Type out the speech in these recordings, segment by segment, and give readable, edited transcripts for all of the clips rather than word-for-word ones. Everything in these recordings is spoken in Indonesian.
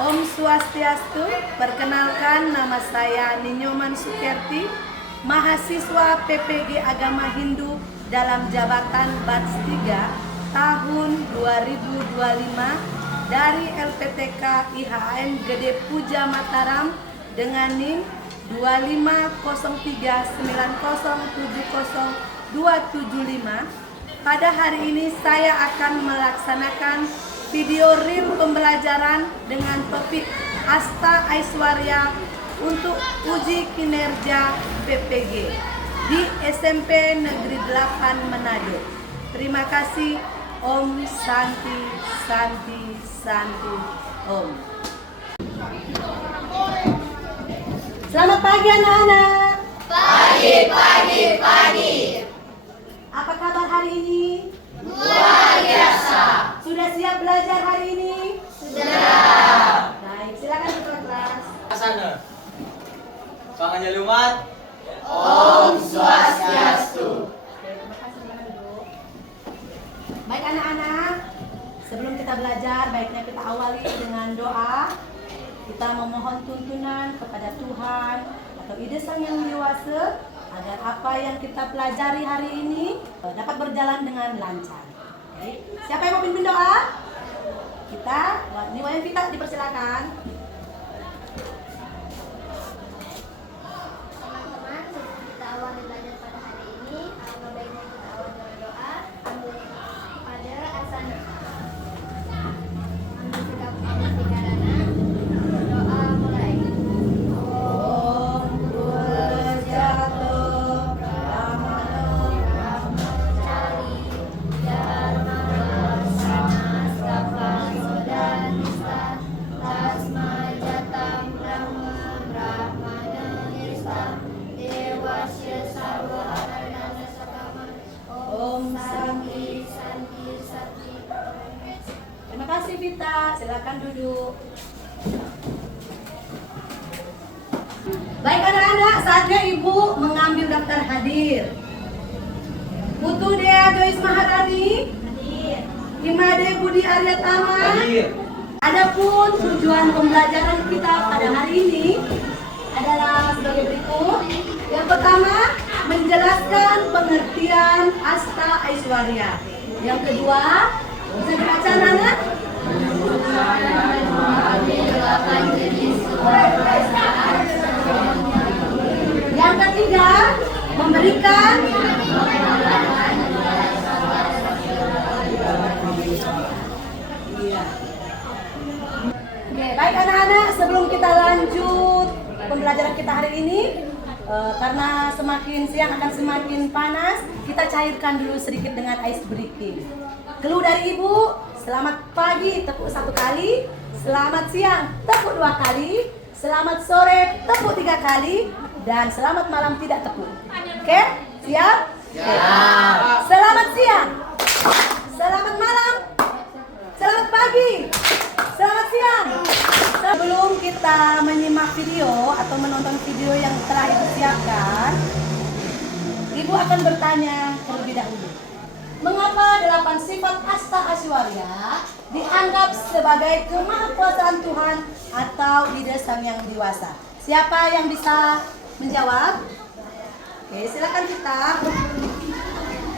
Om Swastiastu, perkenalkan nama saya Ninyoman Sukerti, mahasiswa PPG Agama Hindu dalam jabatan Batch 3 tahun 2025 dari LPTK IHAN Gede Puja Mataram dengan NIM 25090700275. Pada hari ini saya akan melaksanakan video reel pembelajaran dengan topik Asta Aishwarya untuk uji kinerja PPG di SMP Negeri 8 Manado. Terima kasih. Om Santi Santi Santi Om. Selamat pagi anak-anak. Pagi. Apa kabar hari ini? Luar biasa. Sudah siap belajar hari ini? Sudah. Baik, silakan ke kelas. Sana. Pangannya lumat. Om Swastiastu. Terima kasih, silakan duduk. Baik anak-anak, sebelum kita belajar, baiknya kita awali dengan doa. Kita memohon tuntunan kepada Tuhan atau ide Sang Yang Dewasa agar apa yang kita pelajari hari ini dapat berjalan dengan lancar. Oke. Siapa yang mau pimpin doa? Kita, ini Wayan Vita dipersilakan. Teman-teman, sebelum kita awali belajar pada hari ini, alangkah baiknya kita awali dengan doa. Ambil pada asana. Ambil sikap karana. Doa mulai. Om Burjato Brahmano Cari Dharma Sama Stapa Sodanista Tasma Jatam Brahma Brahmana Nista Dewasya Sarwa Aradana Sakama Om Santi Santi Sati. Terima kasih Vita, silakan duduk. Baik anak-anak, saatnya Ibu mengambil daftar hadir. Putu Dea Joyce Maharani, Hadir. Imade Budi Aryatama. Hadir. Adapun tujuan pembelajaran kita pada hari ini adalah sebagai berikut. Yang pertama, menjelaskan pengertian Asta Aishwarya. Yang kedua, bisa dibaca anak-anak? Yang ketiga, memberikan Iya. Oke, baik anak-anak, sebelum kita lanjut pembelajaran kita hari ini, karena semakin siang akan semakin panas, kita cairkan dulu sedikit dengan ice breaking. Keluh dari Ibu, selamat pagi, tepuk 1 kali. Selamat siang, tepuk 2 kali. Selamat sore, tepuk 3 kali. Dan selamat malam tidak tepuk. Oke, siap? Siap. Selamat siang. Selamat malam. Selamat pagi. Selamat siang. Sebelum kita menyimak video atau menonton video yang telah Ibu siapkan, Ibu akan bertanya terlebih dahulu. Mengapa 8 sifat Asta Aishwarya dianggap sebagai kemahakuasaan Tuhan atau ide Sang Yang Dewasa? Siapa yang bisa menjawab? Oke, silakan kita.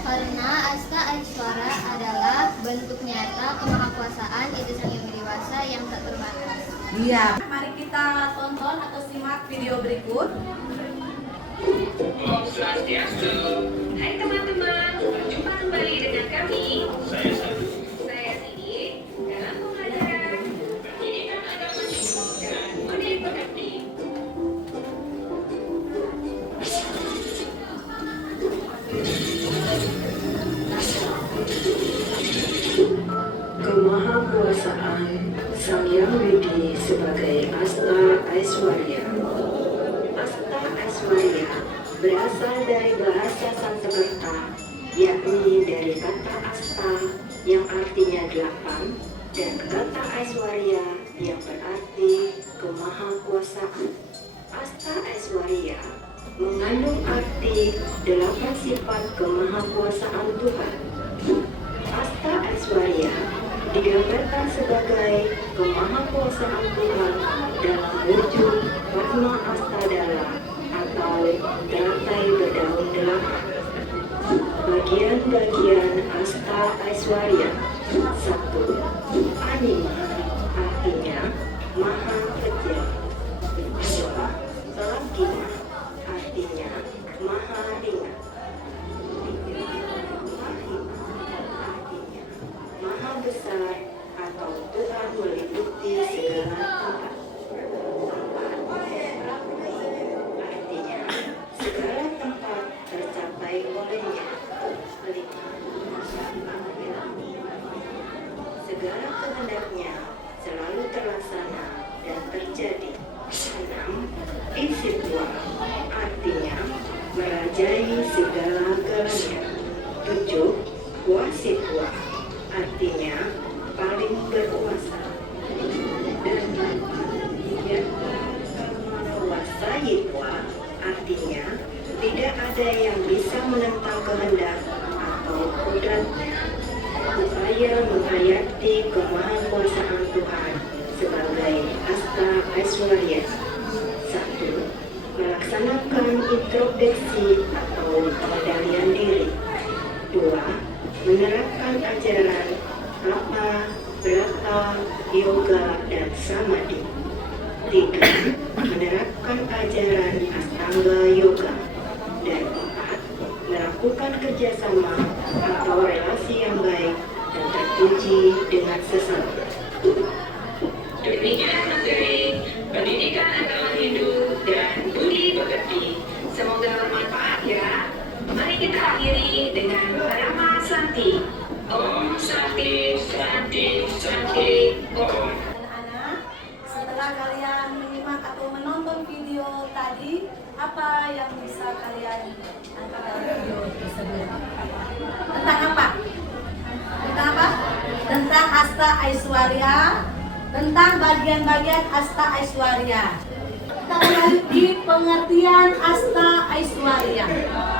Karena Asta Aishwarya adalah bentuk nyata kemahakuasaan ide Sang Yang Dewasa yang tak terbatas. Iya. Mari kita tonton atau simak video berikut. Om Swastiastu. Hai teman-teman, berjumpa kembali dengan kami. Saya Sidi dalam pembelajaran pendidikan agama Hindu dan Budi Pekerti. Kemahakuasaan Sang Yang Widi sebagai Asta Aishwarya. Asta Aishwarya berasal dari bahasa Sanskerta, yakni dari kata asta yang artinya 8 dan kata Aishwarya yang berarti kemahakuasaan. Asta Aishwarya mengandung arti 8 sifat kemahakuasaan Tuhan. Asta Aishwarya digambarkan sebagai kemahakuasaan Tuhan dalam wujud warna astadala atau teratai berdaun delapan. Bagian-bagian Asta Aiswarya. 1. Anima, artinya maha kecil. 2. Lakima, artinya maha ringan. 3. Mahima, artinya maha besar atau Tuhan meliputi segala tempat. 4. Artinya segala tempat tercapai olehnya. 5. Segala kehendaknya selalu terlaksana dan terjadi. 6. Isitwa, artinya merajai segala galanya. 7. Wasitwa, artinya paling berkuasa. Dan Wasayitwa, artinya tidak ada yang bisa menentang kehendak atau kodratnya. Upaya menghayati kemahakuasaan Tuhan sebagai Asta Aiswarya. 1. Melaksanakan introspeksi atau pengendalian diri. 2. Menerapkan ajaran apa, berata, yoga, dan samadhi. 3. Menerapkan ajaran Astanga Yoga. Dan 4. Melakukan kerjasama atau relasi yang baik dan terpuji dengan sesama. Demikian materi pendidikan agama Hindu dan budi pekerti. Semoga bermanfaat ya. Mari kita akhiri dengan Parama Santi. Om Santi, Santi, Santi, Om. Anak-anak, setelah kalian menyimak atau menonton video tadi, apa yang bisa kalian angkat dari video tersebut? Tentang apa? Tentang apa? Tentang Asta Aiswarya, tentang bagian-bagian Asta Aiswarya. Kita lanjut di pengertian Asta Aiswarya.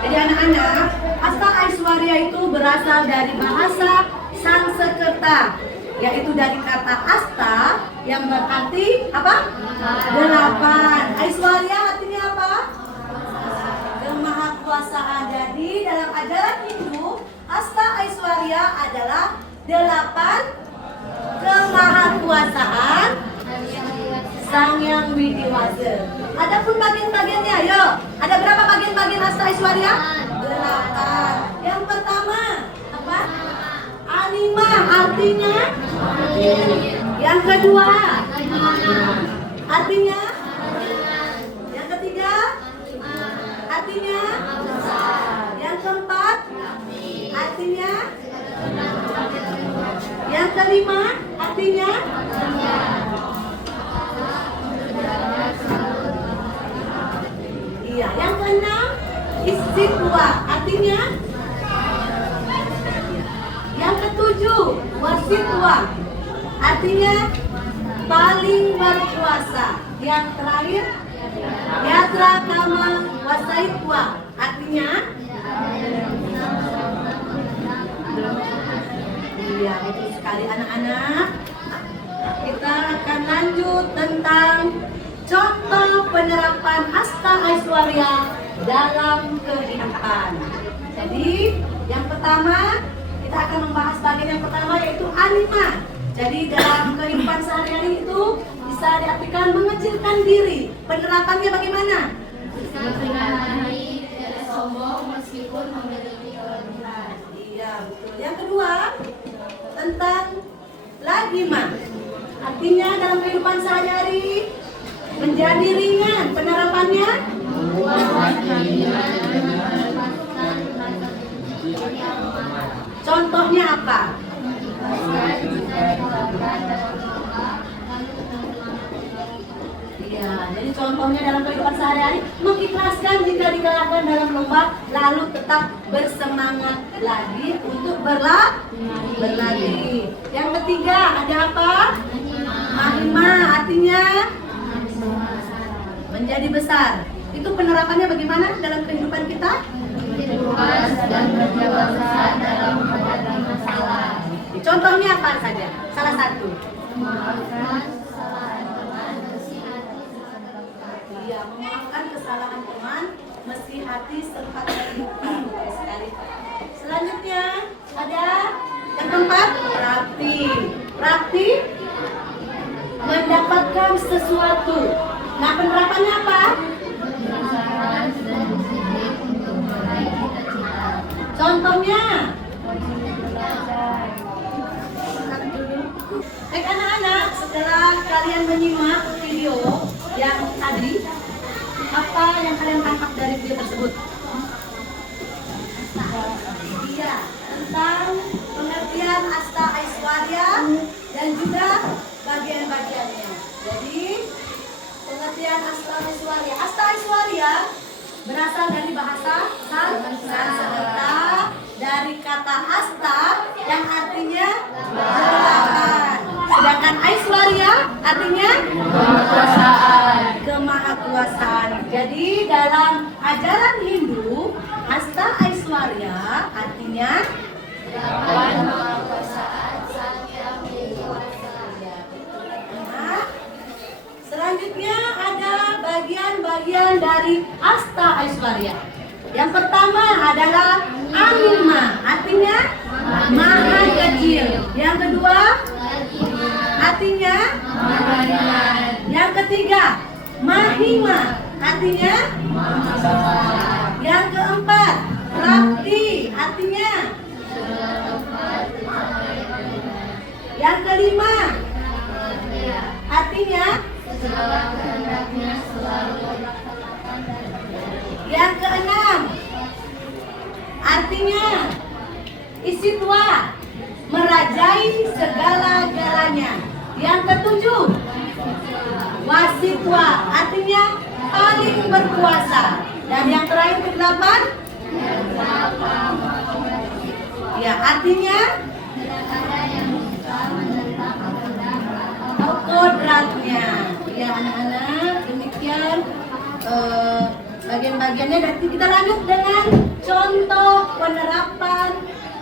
Jadi anak-anak, Asta Aiswarya itu berasal dari bahasa Sanskerta, yaitu dari kata asta yang berarti apa? 8. Aiswarya artinya apa? Kemahakuasaan. Jadi dalam ajaran Hindu, Asta Aiswarya adalah 8 kemahakuasaan Sang Yang Widiwasa. Adapun bagian-bagiannya, ayo. Ada berapa bagian-bagian Asta Aiswarya? 8. Yang pertama apa? Anima, artinya? Yang kedua, artinya? Yang ketiga, artinya? Yang keempat, artinya? Yang kelima, artinya? Iya, yang keenam, istitwa, artinya? Yang ketujuh, wasitwa, artinya paling berkuasa. Yang terakhir, yatra kama wasaitwa, artinya? Iya, betul sekali anak-anak. Kita akan lanjut tentang contoh penerapan Asta Aiswarya dalam kehidupan. Jadi, yang pertama kita akan membahas bagian yang pertama yaitu anima. Jadi dalam kehidupan sehari-hari itu bisa diartikan mengecilkan diri. Penerapannya bagaimana? Tidak sombong meskipun memiliki kelebihan. Iya, betul. Yang kedua, tentang lagima. Artinya dalam kehidupan sehari-hari menjadi ringan. Penerapannya? Contohnya apa? Iya, jadi contohnya dalam kehidupan sehari-hari mengikhlaskan jika dikalahkan dalam lomba, lalu tetap bersemangat lagi untuk berlari. Yang ketiga ada apa? Mahima, artinya menjadi besar. Itu penerapannya bagaimana dalam kehidupan kita? Luas dan berdewasa dalam menghadapi masalah. Contohnya apa saja? Salah satu. Memaafkan kesalahan teman, meski hati sempat terluka. Iya, memaafkan kesalahan teman meski hati sempat terluka. Baik sekali. Selanjutnya ada yang keempat, prakti. Prakti mendapatkan sesuatu. Nah, penerapannya apa? Berusaha dan disiplin untuk meraih cita-cita. Contohnya, Belajar. baik anak-anak, setelah kalian menyimak video yang tadi, apa yang kalian tangkap dari video tersebut? Iya, tentang pengertian Asta Aishwarya dan juga bagian-bagiannya. Jadi, pengertian Asta Aishwarya. Asta Aishwarya berasal dari bahasa Sanskerta, dari kata asta yang artinya delapan. Sedangkan Aishwarya artinya kemahakuasaan. Jadi dalam ajaran Hindu, Asta Aishwarya artinya Nah, selanjutnya ada bagian-bagian dari Asta Aishwarya. Yang pertama adalah Anima, artinya maha kecil. Yang kedua, artinya yang ketiga, Mahima, artinya yang keempat, Prakti, artinya yang kelima, artinya yang keenam, artinya Isitwa, merajai segala-galanya. Yang ketujuh, Wasitwa, artinya paling berkuasa. Dan yang terakhir kedelapan, ya artinya kodratnya. Ya anak-anak, demikian bagian-bagiannya. Dan kita lanjut dengan contoh penerapan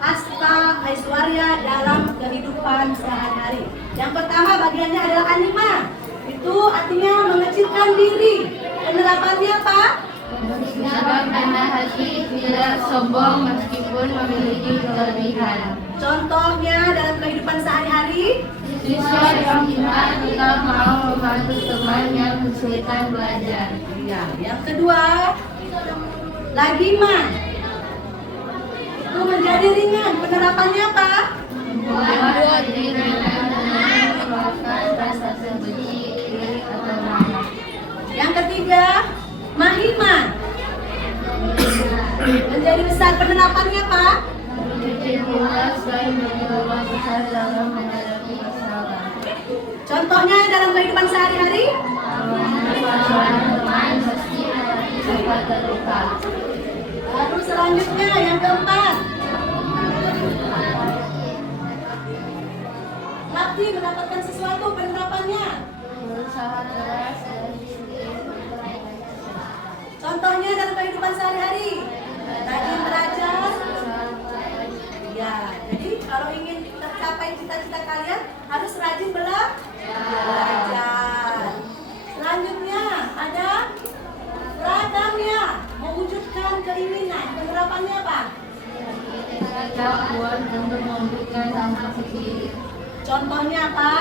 Asta Aishwarya dalam kehidupan sehari-hari. Yang pertama bagiannya adalah Anima. Itu artinya mengecilkan diri. Penerapannya apa? Bersikap rendah hati, tidak sombong meskipun memiliki kelebihan. Contohnya dalam kehidupan sehari-hari. Siswa yang pintar tetap mau membantu teman yang kesulitan belajar. Ya. Yang kedua, Lagima. Itu menjadi ringan. Penerapannya apa? Membuat diri ringan dengan meluapkan rasa benci, iri, atau marah. Yang ketiga, Mahima. Menjadi besar. Penerapannya apa? Menjadi luas dan berpeluang besar dalam menghadapi masalah. Contohnya dalam kehidupan sehari-hari. Persoalan teman meski hati sempat terluka. Lalu selanjutnya yang keempat, Prakti mendapatkan sesuatu. Penerapannya. Berusaha keras dan disiplin. Contohnya dalam kehidupan sehari-hari. Rajin belajar. Ya, jadi kalau ingin tercapai cita-cita kalian harus rajin belajar. Selanjutnya ada Pragamya, mewujudkan keinginan. Penerapannya apa? Kita kuat untuk mewujudkan tanpa sendiri. Contohnya apa?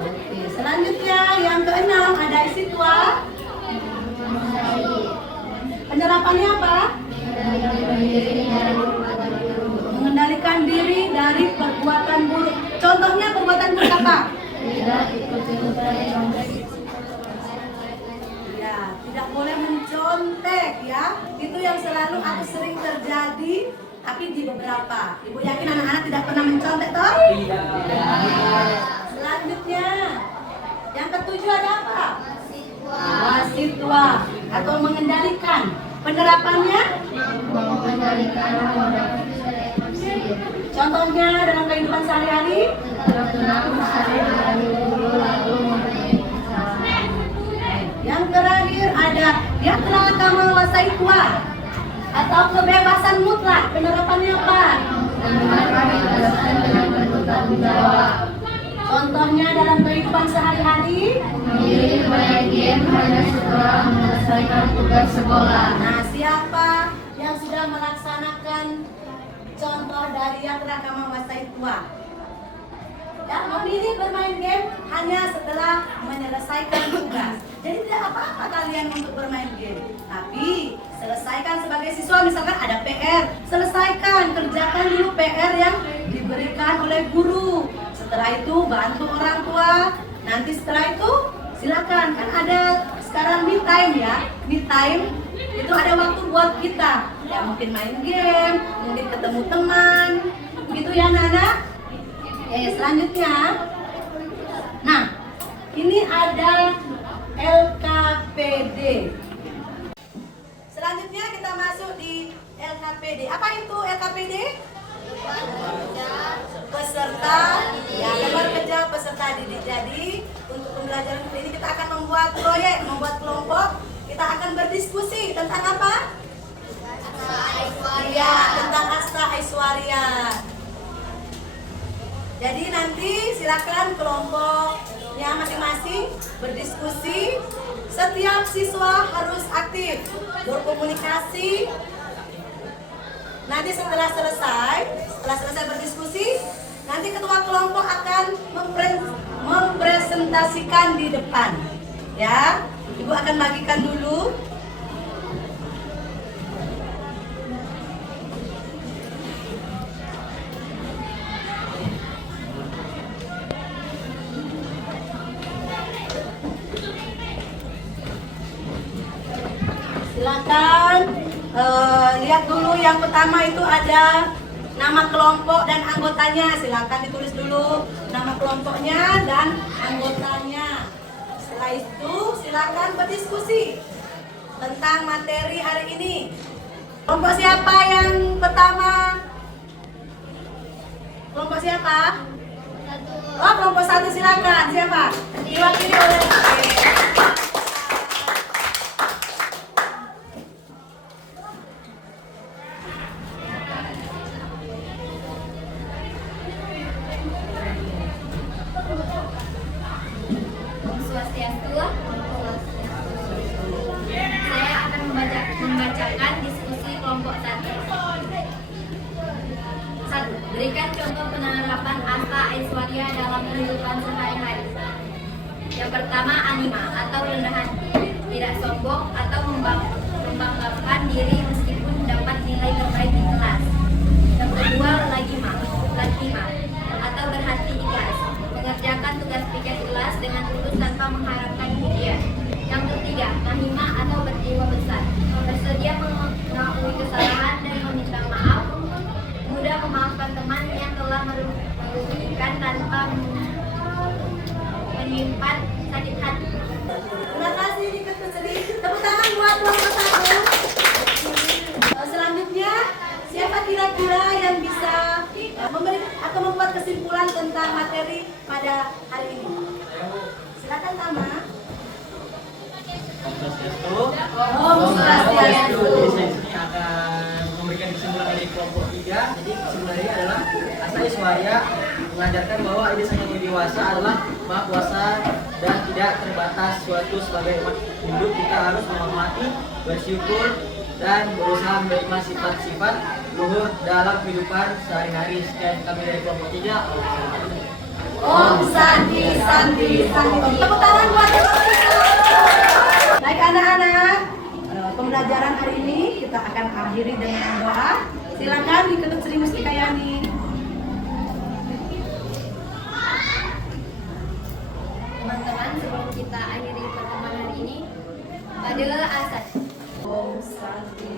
Oke, selanjutnya yang keenam ada Isitwa. Penerapannya apa? Mengendalikan diri dari perbuatan buruk. Contohnya perbuatan buruk apa? Tidak ikuti Ya, tidak boleh mencontek ya. Itu yang selalu atau sering terjadi, tapi di beberapa. Ibu yakin anak-anak tidak pernah mencontek toh? Selanjutnya, yang ketujuh ada apa? Wasitwa atau mengendalikan. Penerapannya? mengendalikan emosi. Contohnya dalam kehidupan sehari-hari. Tetap tenang, sadar dari dulu lalu mempunyai kesalahan. Yang terakhir ada Yatra Kama Wasaitwa. atau kebebasan mutlak? Penerapannya apa? Contohnya dalam kehidupan sehari-hari? Main game hanya setelah menyelesaikan tugas sekolah. Nah, siapa yang sudah melaksanakan contoh dari yang telah menguasai tua? Ya, memilih bermain game hanya setelah menyelesaikan tugas. Jadi tidak apa-apa kalian untuk bermain game, tapi selesaikan sebagai siswa. Misalkan ada PR, selesaikan, kerjakan dulu PR yang diberikan oleh guru. Setelah itu bantu orang tua. Nanti setelah itu silakan, kan ada sekarang me time ya. Me time itu ada waktu buat kita. Ya mungkin main game, mungkin ketemu teman, gitu ya Nana. Selanjutnya, nah ini ada LKPD. Selanjutnya kita masuk di LKPD. Apa itu LKPD? Peserta, ya lembar kerja peserta didik. Jadi untuk pembelajaran kali ini kita akan membuat proyek, membuat kelompok. Kita akan berdiskusi tentang apa? Iya, tentang Asta Aiswarya. Jadi nanti silakan kelompoknya masing-masing berdiskusi. Setiap siswa harus aktif berkomunikasi. Nanti setelah selesai berdiskusi, nanti ketua kelompok akan mempresentasikan di depan. Ya, Ibu akan bagikan dulu. Silakan lihat dulu yang pertama itu ada nama kelompok dan anggotanya. Silakan ditulis dulu nama kelompoknya dan anggotanya. Setelah itu silakan berdiskusi tentang materi hari ini. Kelompok siapa yang pertama? Kelompok siapa? Oh, kelompok 1 silakan. Siapa? Diwakili oleh Swastiastu. Saya akan membacakan diskusi kelompok 1. 1. Berikan contoh penerapan Asta Aiswarya dalam kehidupan sehari-hari. Yang pertama, anima atau rendah hati, tidak sombong atau membanggakan diri meskipun dapat nilai terbaik di kelas. Yang kedua, lagima atau berhati ikhlas, mengerjakan tugas piket kelas dengan tulus tanpa mengharapkan pujian. Yang ketiga, nahima atau berjiwa besar, bersedia mengakui kesalahan dan meminta maaf, mudah memaafkan teman yang telah merugikan tanpa menyimpan sakit hati. Terima kasih Dikut sedih. Tepuk tangan buat kelompok 1. Selanjutnya, siapa kira-kira yang bisa memberi atau membuat kesimpulan tentang materi pada hari ini? Silakan Tama. Om Swastiastu. Om Swastiastu. Jadi saya di sini akan memberikan kesimpulan dari kelompok 3. Jadi kesimpulannya adalah Asta Aiswarya mengajarkan bahwa ide sang yang dewasa adalah maha kuasa dan tidak terbatas suatu sebagai umat hidup. Kita harus menghormati, bersyukur, dan berusaha menerima sifat-sifat luhur dalam kehidupan sehari-hari. Sekian kami dari kelompok 3. Om Santi. Tepuk tangan buat kelompok 3. Baik anak-anak, pembelajaran hari ini kita akan akhiri dengan doa. Silakan Dikut Sri Mustikayani. Teman-teman, sebelum kita akhiri pertemuan hari ini, adalah asal. Om Santi.